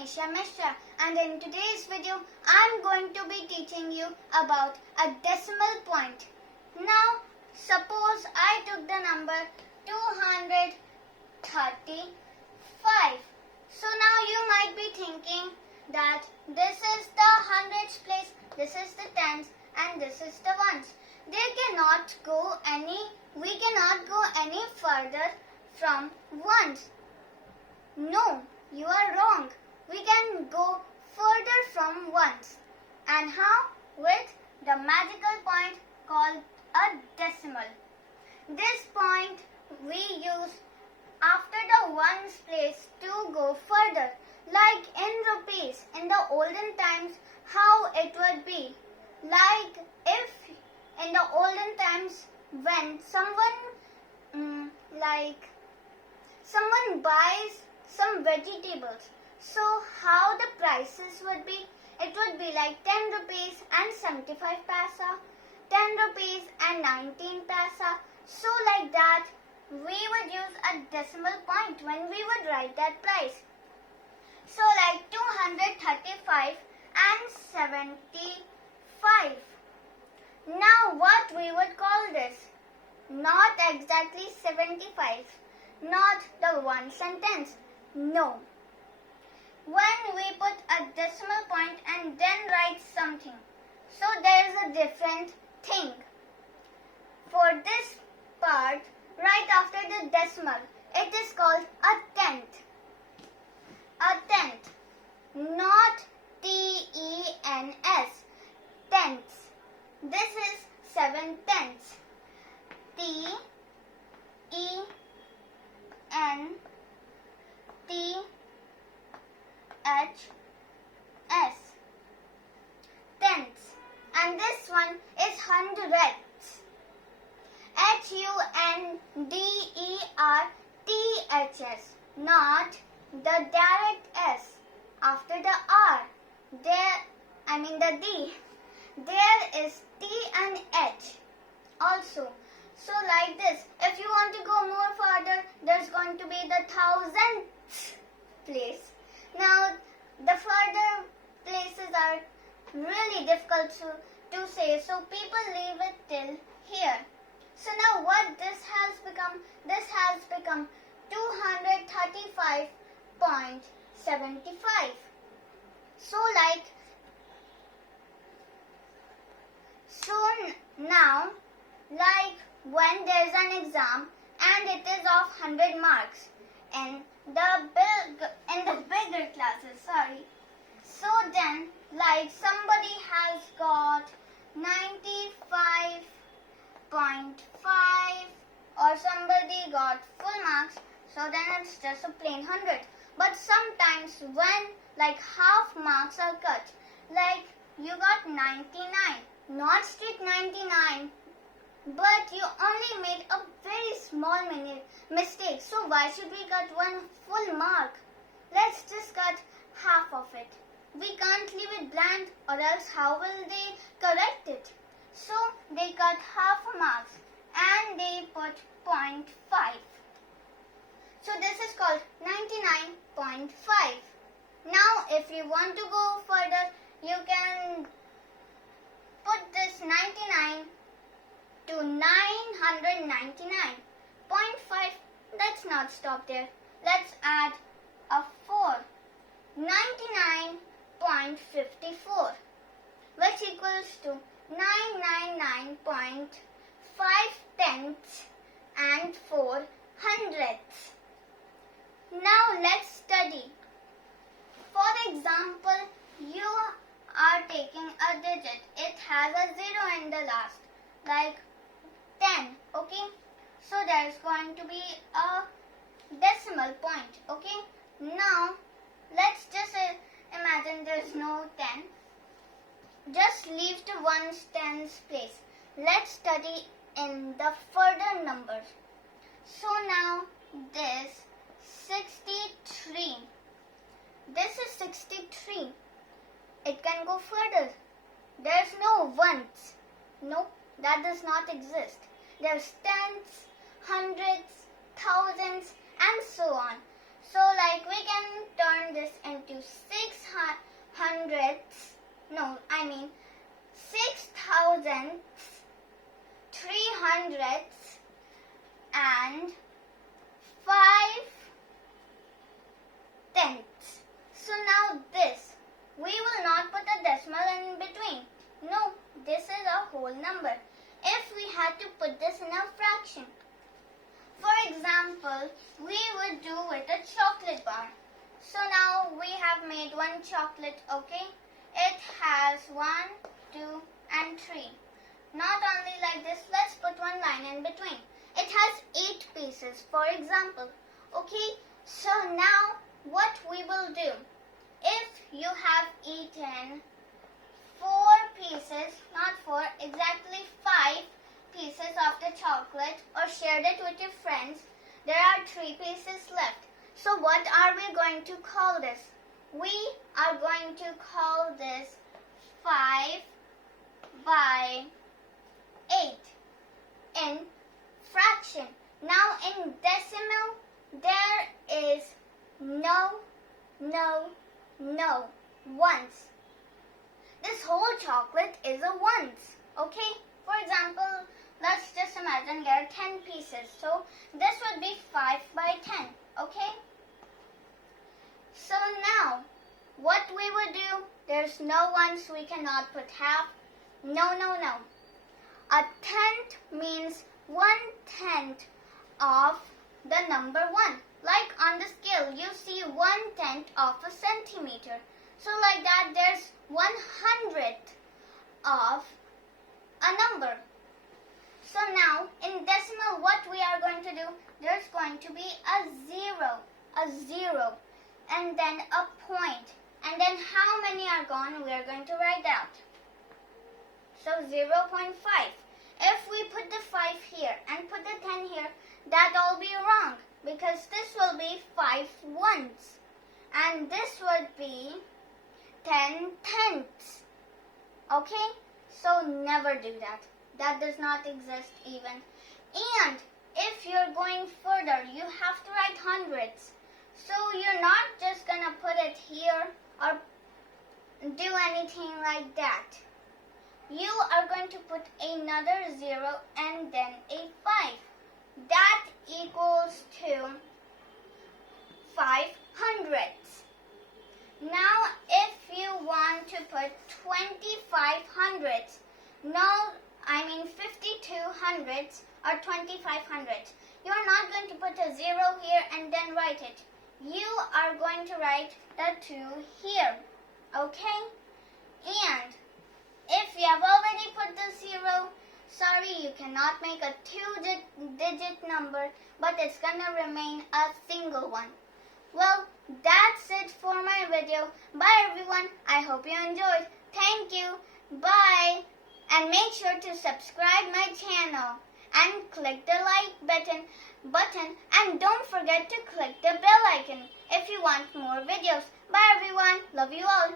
Amisha, and in today's video I'm going to be teaching you about a decimal point. Now suppose I took the number 235. So now you might be thinking that this is the hundreds place, this is the tens and this is the ones. We cannot go any further from ones. No, you are wrong. We can go further from ones. And how? With the magical point called a decimal. This point we use after the ones place to go further. Like in rupees, in the olden times, how it would be. Like if in the olden times when someone buys some vegetables, so how the prices would be? It would be like 10 rupees and 75 paisa, 10 rupees and 19 paisa. So like that, we would use a decimal point when we would write that price. So like 235 and 75. Now what we would call this? Not exactly 75, not the one sentence. No. When we put a decimal point and then write something, so there is a different thing. For this part, right after the decimal, it is called a tenth. A tenth, not T-E-N-S, tenths. This is 7 tenths. T-E-N-T-H-S, tenths. And this one is hundredths. H-U-N-D-E-R-T-H-S, not the direct S after the R. The D. There is T and H also. So like this, if you want to go more further, there's going to be the thousandths place. Now the further places are really difficult to say, so people leave it till here. So now what this has become? This has become 235.75. So now, like when there's an exam and it is of 100 marks in the bigger classes, So then, like somebody has got 95.5 or somebody got full marks, so then it's just a plain 100. But sometimes when like half marks are cut, like you got 99, not strict 99, but you only made a very small mistake. So why should we cut one full mark? Let's just cut half of it. We can't leave it blank, or else how will they correct it? So they cut half marks and they put 0.5. So this is called 99.5. Now if you want to go further, you can put this 99 to 999.5. Let's not stop there. Let's add a 4. 99.54, which equals to 999.5 tenths and 4 hundredths. Now let's study. For example, you are taking a digit. It has a 0 in the last, like 10, okay? So there is going to be a decimal point, okay? Now, let's just imagine there's no 10. Just leave the ones, tens place. Let's study in the further numbers. So now, this 63. This is 63. It can go further. There's no ones. Nope, that does not exist. There's tenths, hundreds, thousands, and so on. So like we can turn this into 6 fraction. For example, we would do with a chocolate bar. So now we have made one chocolate, okay? It has 1, 2, and 3. Not only like this, let's put one line in between. It has 8 pieces, for example. Okay, so now what we will do, if you have eaten 4 pieces, not 4, exactly 5 pieces of the chocolate or shared it with your friends, there are 3 pieces left. So what are we going to call this? We are going to call this 5 by 8 in fraction. Now in decimal, there is no ones. This whole chocolate is a ones, okay? For example, let's just imagine there are 10 pieces. So this would be 5 by 10, okay? So now, what we would do, there's no ones, we cannot put half. No. A tenth means 1/10 of the number 1. Like on the scale, you see 1/10 of a centimeter. So like that, there's 1/100th of a number. So now, in decimal, what we are going to do, there's going to be a zero, and then a point. And then how many are gone, we are going to write out. So 0.5. If we put the 5 here and put the 10 here, that will be wrong because this will be 5 ones. And this would be 10 tenths. Okay? So never do that. That does not exist even. And if you're going further, you have to write hundreds. So you're not just going to put it here or do anything like that. You are going to put another 0 and then a 5. That equals to 5 hundredths. Now if you want to put 25 hundredths, 52 hundredths or 25 hundredths, you are not going to put a 0 here and then write it. You are going to write the 2 here, okay? And if you have already put the 0, sorry, you cannot make a 2-digit number, but it's going to remain a single one. Well, that's it for my video. Bye everyone. I hope you enjoyed. Thank you. Bye. And make sure to subscribe my channel and click the like button and don't forget to click the bell icon if you want more videos. Bye everyone. Love you all.